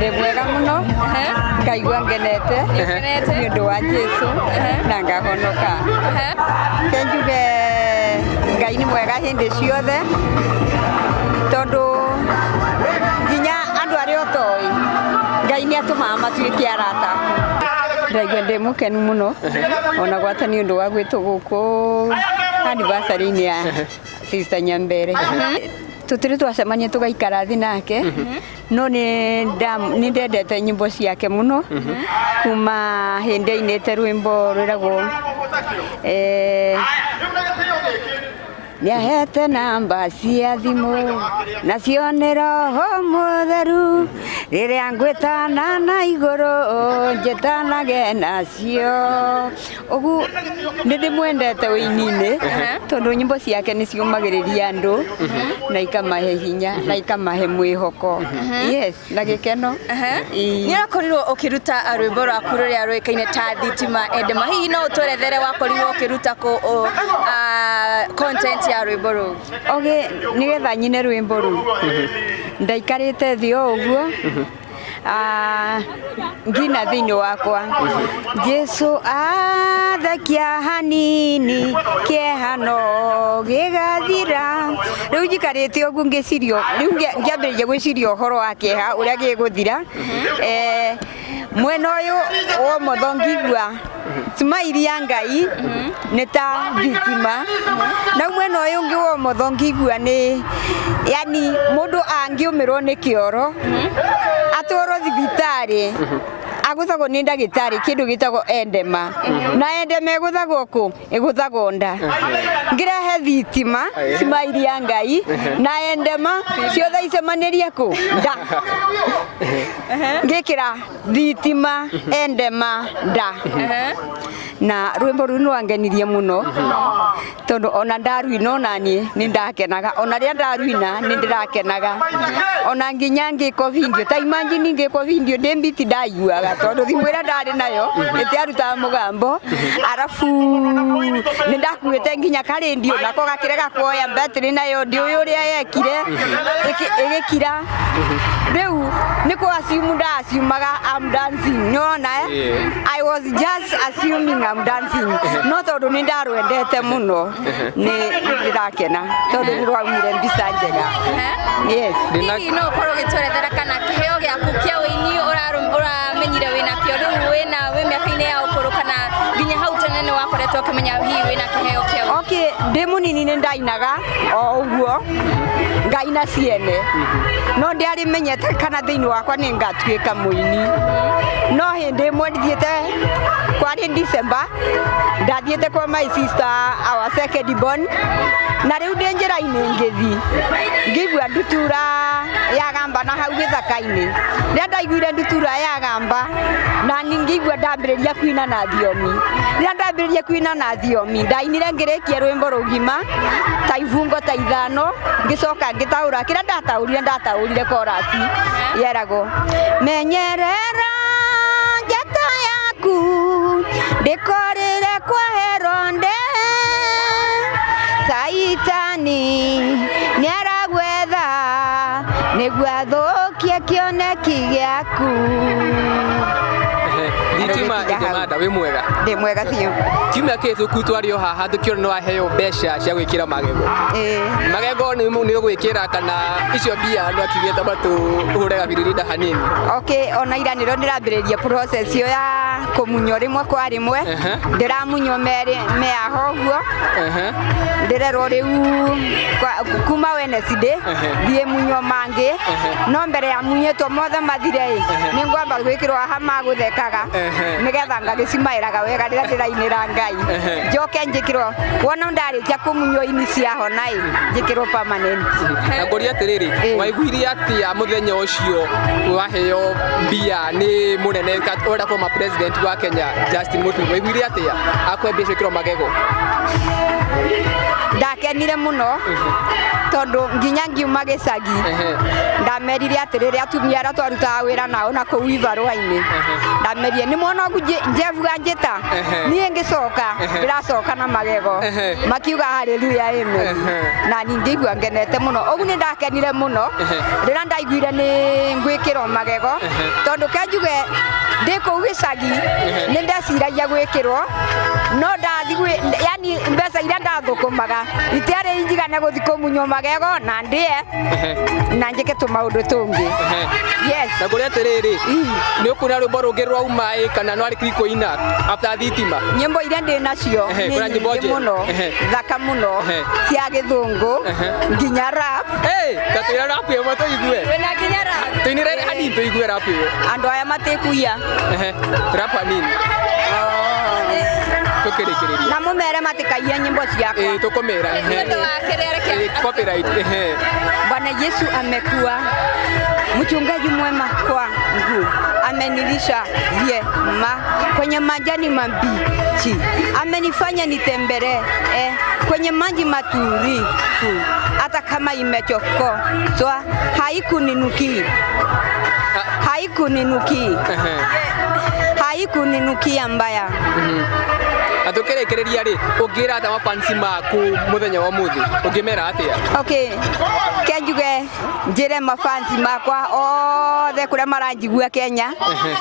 Ndĩ mwega mũno, ngaigua ngenete nĩ ũndũ wa Jesũ na ngahonoka. Ke njuge Ngai nĩ mwega hĩndĩ ciothe tondũ nginya andũ arĩa ũtoĩ Ngai nĩ atũmaga matuĩke arata. Ndaigua ndĩ mũkenu mũno ona gwata nĩ ũndũ wa gwĩtwo gũkũ anniversary-inĩ ya Sister Nyambere. Tutiri twacemania tugaikara thĩ nake no nĩ ndendete nyimbo ciake mũno kuma hĩndĩ ainĩte rwĩmbo rwĩragwo nĩahete namba cia thimũ nacio Roho Mũtheru rĩrĩa ngwĩtana na igũrũ njĩtanage nacio. Ũguo nĩ ndĩmwendete ũini-inĩ tondũ nyimbo ciake nĩ ciũmagĩrĩria andũ na ikamahe hinya na ikamahe mwĩhoko. Yes, na gĩkeno. Nĩ ũrakorirwo ũkĩruta rwĩmbo rwaku rũrĩa rũĩkaine ta Thitima Endema. Hihi no ũtwerethere wakorirwo ũkĩruta content ya rwĩmbo rũu? Okay, nĩgetha nyine rwĩmbo rũu ndaikarĩte thĩ o ũguo ngina thĩinĩ wakwa Jesũ athekia hanini kĩehano gĩgathira. Rĩu njikarĩte ũguo ngĩcirio, rĩu ngĩambĩrĩria gwĩciria ũhoro wa kĩeha ũrĩa gĩgũthira. Mwena ũyũ wa ũmotho ngĩigua smile ya Ngai nĩ ta thitima, na mwena ũyũ ũngĩ wa ũmotho ngĩigua nĩ yani mũndũ angĩũmĩrwo nĩ kĩoro atwarwo thibitarĩ agũthagwo nĩ ndagĩtarĩ kĩndũ gĩtagwo endema, na endema ĩgũthagwo kũ? Ĩgũthagwo nda. Ngĩrehe thitima smile ya Ngai na endema ciothe icemanĩrie kũ? Nda. Ngĩkĩra thitima endema nda. Na rwĩmbo rũu nĩwangenirie mũno tondũ ona ndaruina onaniĩ nĩ ndakenaga, ona rĩrĩa ndaruina nĩ ndĩrakenaga, ona nginya ngĩkwo video ta imagine ngĩkwo video ndĩ mbiti ndaiguaga tondũ thimũ ĩrĩa ndarĩ nayo ĩtiarutaga mũgambo, arabu nĩ ndakuĩte nginya karĩndio nako gakĩrega kuoya battery nayo ndi ũyũ ũrĩa yekire ĩgĩkira. Rĩu nĩ kũ-assume ndasiumaga I'm dancing, nĩwona I was just assuming I'm dancing, no tondũ nĩ ndarwendete mũno nĩ ndĩrakena tondũ nĩ rwaumire mbica njega. Yes. Hihi no ũkorwo ũgĩtwerethera kana kĩheo gĩaku kĩa ũini ũramenyire wĩnakĩo rĩu wĩ mĩaka-inĩ ya ũkũrũ kana nginya hau tene nĩ wakoretwo ũkĩmenya hihi wĩna kĩheo kĩa? Okay, ndĩ mũnini nĩ ndainaga o ũguo ngaina ciene, no ndiarĩ menyete kana thĩinĩ wakwa nĩ ngatuĩka mũini. No hĩndĩ ĩmwe ndithiĩte kwarĩ December, ndathiĩte kwa my sister our second born, na rĩu ndĩ njĩra-inĩ ngĩthi ngĩigua ndutura ya gamba na hau gĩthaka-inĩ. Rĩrĩa ndaiguire ndutura ya gamba na ngĩigua ndambĩrĩria kuina na thiomi. Rĩrĩa ndambĩrĩria kuina na thiomi ndainire ngĩrĩkia rwĩmbo rũgima ta ibungo ta ithano, ngĩcoka ngĩtaũra kĩrĩa ndataũrire korasi yeragwo menyerera njata yaku ndĩkorĩre kwa Heronde Saitani nĩaragwetha nĩguo athũkie kĩoneki gĩaku. Thitima Endema nda wĩ mwega? Ndĩ mwega biũ. Kiumia kĩhĩtũku twarĩ o haha tũkĩona nĩ waheo mbeca cia gwĩkĩra magego. Magego nĩ ũgwĩkĩra kana icio mbia andũ akigĩte matũhũre gabiriri hanini? Okay, ona ira nĩrĩo ndĩrambĩrĩria process ĩyo ya kũmunywo rĩmwe kwa rĩmwe, ndĩramunywo meaho ũguo, ndĩrerwo rĩu kuma Wednesday thiĩ munywo mangĩ, no mbere ya munyĩtwo mothe mathire nĩ ngwamba gwĩkĩrwo haha magũthekaga nĩgetha ngagĩcimaĩraga wega rĩrĩa ndĩrainĩra Ngai, njoke njĩkĩrwo wona ndarĩkia kũmunywo ini ciahona njĩkĩrwo permanent. Na ngũria atĩrĩrĩ, waiguire atĩa mũthenya ũcio waheo mbia nĩ mũnene ũrĩa former president wa Kenya Justin Muturi, waiguire atĩa akwambia gwĩkĩrwo magego? Ndakenire mũno tondũ nginya ngiuma gĩcagi ndamerire atĩrĩrĩ atumia arĩa twarutaga wĩra nao na kũu ibarũa-inĩ, ndamerire nĩ mwana ku Jeff Ganjeta niĩ ngĩcoka ndĩracoka na magego makiuga haleluya amen na ningĩigua ngenete mũno ũguo nĩ ndakenire mũno rĩrĩa ndaiguire nĩ ngwĩkĩrwo magego tondũ kanjuge ndĩ kũu gĩcagi nĩ ndeciragia gwĩkĩrwo no ndathi yani mbeca iria ndathũkũmaga itiarĩ injigane gũthi kũmunywo magego na ndĩe na njĩke tũmaũndũ tũngĩ. Yes. Na kũrĩa atĩrĩrĩ nĩ ũkũrĩa rwĩmbo rũngĩ rwauma kana no arĩkiri kũina after thitima? Nyĩmbo iria ndĩ nacio nĩ nyingĩ mũno thaka mũno cia gĩthũngũ nginya rap. Ta tũira rap ĩmwe tũigue. Wĩna nginya rap. Tũinĩre hanini tũigue rap ĩyo. Andũ aya matĩkuia. Rap hanini. Tũkĩrĩkĩrĩria. Na mũmere matĩkaia nyĩmbo ciakwa. Tũkũmĩra. Copyright. Bwana Yesu amekuwa mchungaji mwema kwangu, amenilisha vyema kwenye majani mabichi, amenifanya nitembelee kwenye maji matulivu, hata kama imechokozwa haikuninukia mbaya. Atukerekereria ri ungira ata mafansi maku muthenya wa muthi ungimera atia? Okay, kenjuge njire mafansi makwa othe kuria maranjigua Kenya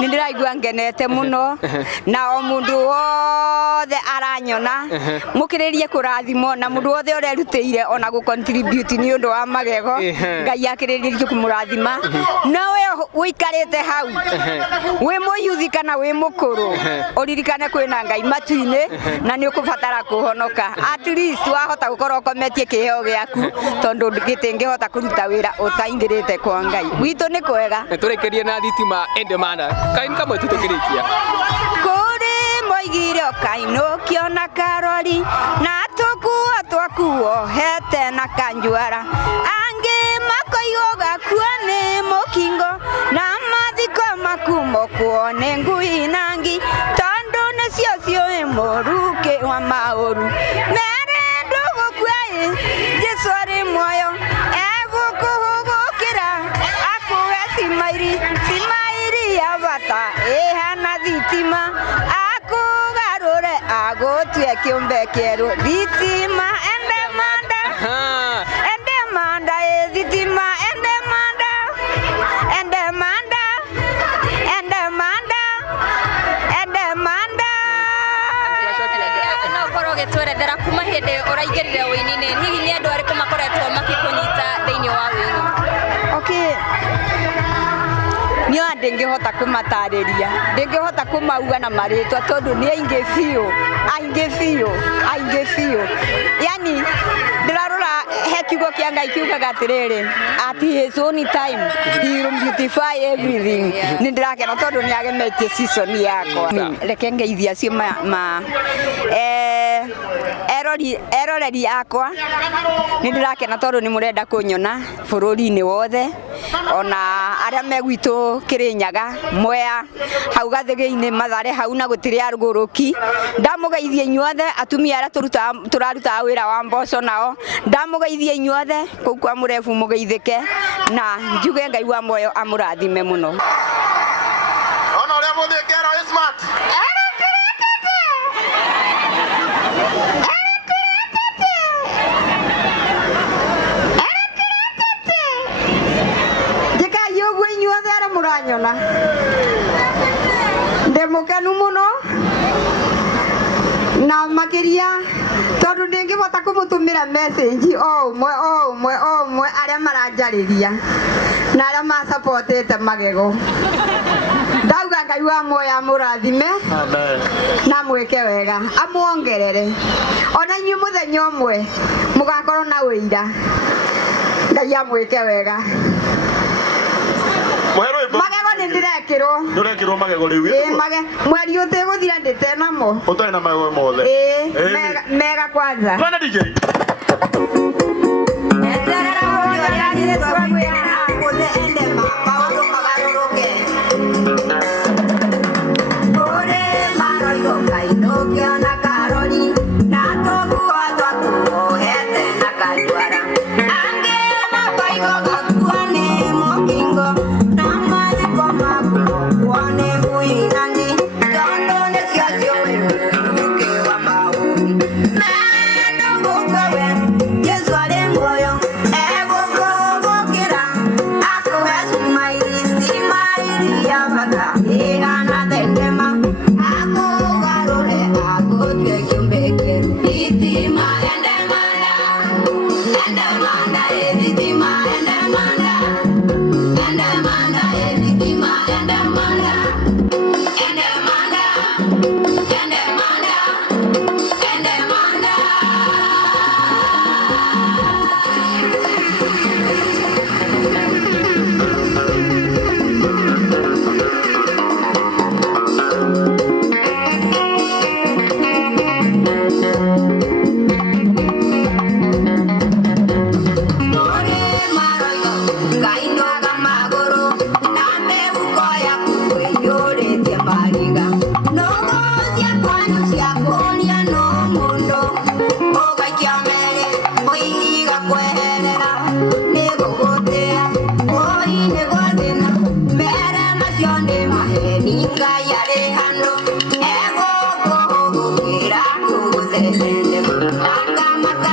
ni ndiraigua ngenete muno na o mundu wothe aranyona mukiririe kurathimo na mundu wothe urerutĩire ona gu contribute ni undu wa magego Ngai akiririe kumurathima na we uikarite hau we muyuthi kana we mukuru uririkane kwina Ngai matu-ini na nĩ ũkũbatara kũhonoka. At least wahota gũkorwo ũkometie kĩheo gĩaku tondũ gĩtingĩhota kũruta wĩra ũtaingĩrĩte kwa Ngai. Gwitũ nĩ kwega. Tũrĩkĩrie na thitima endemana. Kaini kamwe tu tũkĩrĩkia. Kũrĩ moigire ũkainũkio na karori na tũkuo twakuohete na kanjuara. Angĩ makoigwo gakua nĩ mũkingo na mathiko makumũkwo nĩ ngui nangi cio cio moruke wa maoru mere ndogo kwai Jesu ari moyo egukuhugukira akuwe simairi ya bata ehana thitima akugarure agotue kiumbe kieru thitima endemanda thitima gĩtwerethera kuma hĩndĩ ũraingĩrire wĩini-inĩ hihi nĩ andũ arĩkũ makoretwo makĩkũnyita thĩinĩ wa wĩini? Okay, niĩ ndingĩhota kũmatarĩria, ndingĩhota kũmauga na marĩtwa tondũ nĩ aingĩ biũ. Yani ndĩrarora he kiugo kĩa Ngai kiugaga atĩrĩrĩ at his own time he will beautify everything. Nĩ ndĩrakena tondũ nĩ agemetie season yakwa. Reke ngeithia cio eroreri akwa nĩ ndĩrakena tondũ nĩ mũrenda kũnyona bũrũri-inĩ wothe ona arĩa me gwitũ Kĩrĩnyaga Mwea hau gathĩgĩ-inĩ Mathare hau na gũtirĩ arũgũrũki. Ndamũgeithia inyuothe atumia arĩa tũrarutaga wĩra wa mboco nao ndamũgeithia inyuothe kũu kwa mũrebu mũgeithĩke na njuge Ngai wa muoyo amũrathime mũno. Ona ũrĩa mũthĩ kero smart muranyona ndemukenu muno na makiria tondu ndingihota kumutumira message o umwe aria maranjariria na aria ma supportete magego. Ndauga Ngai wa muoyo amurathime na mwike wega amuongerere ona inyu muthenya umwe mugakorwo na wĩira Ngai amwike wega. Magego nĩ ndĩrekĩrwo magego rĩu mweri ũtegũthira ndĩte namo ũtarĩ na magego mothe mega kwanza Bwana DJ Anda manda,